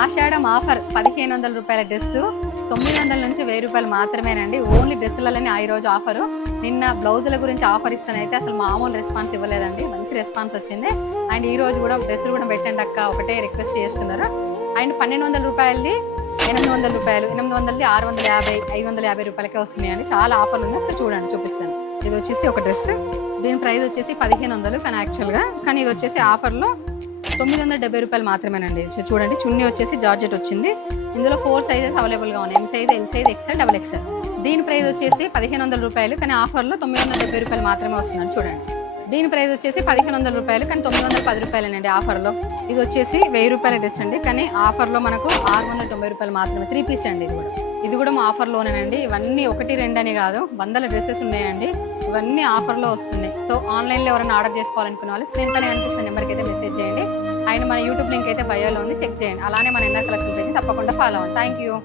ఆషాఢం offer 1500 రూపాయల dress 900 నుంచి 1000 రూపాయలు మాత్రమేనండి. ఓన్లీ డ్రెస్సులలోనే ఈ రోజు ఆఫరు. నిన్న బ్లౌజుల గురించి ఆఫర్ ఇస్తానైతే అసలు మామూలు రెస్పాన్స్ ఇవ్వలేదండి, మంచి రెస్పాన్స్ వచ్చింది. అండ్ ఈ రోజు కూడా డ్రెస్సులు కూడా పెట్టండి అక్క ఒకటే రిక్వెస్ట్ చేస్తున్నారు. అండ్ 1200 రూపాయలది 800 రూపాయలు, 800ది 650, 550 రూపాయలకే వస్తున్నాయండి. చాలా ఆఫర్లు ఉన్నాయి, ఒకసారి చూడండి చూపిస్తాను. ఇది వచ్చేసి ఒక డ్రెస్, దీని ప్రైస్ వచ్చేసి 1500 కానీ యాక్చువల్గా, కానీ ఇది వచ్చేసి ఆఫర్లో 970 రూపాయలు మాత్రమేనండి. చూడండి చున్నీ వచ్చేసి జార్జెట్ వచ్చింది. ఇందులో 4 సైజెస్ అవైలబుల్గా ఉన్నాయి, M size, L size, XL, double XL. దీని ప్రైస్ వచ్చేసి 1500 రూపాయలు కానీ ఆఫర్లో 970 రూపాయలు మాత్రమే వస్తుందండి. చూడండి దీని ప్రైస్ వచ్చేసి 1500 రూపాయలు కానీ 910 రూపాయలేనండి ఆఫర్లో. ఇది వచ్చేసి 1000 రూపాయల డ్రెస్ అండి, కానీ ఆఫర్లో మనకు 690 రూపాయలు మాత్రమే. 3 పీస్ అండి ఇది కూడా మా ఆఫర్లోనేనండి. ఇవన్నీ 1, 2 అని కాదు, వందల డ్రెస్సెస్ ఉన్నాయండి. ఇవన్నీ ఆఫర్లో వస్తున్నాయి. సో ఆన్లైన్లో ఎవరైనా ఆర్డర్ చేసుకోవాలనుకున్న వాళ్ళు స్క్రీన్ పైన కనిపిస్తున్న నెంబర్కి అయితే మెసేజ్ చేయండి. అండ్ మన యూట్యూబ్ లింక్ అయితే బయోలో ఉంది, చెక్ చేయండి. అలానే మన ఇన్నర్ కలెక్షన్ పేజ్ తప్పకుండా ఫాలో అవ్వండి. Thank you.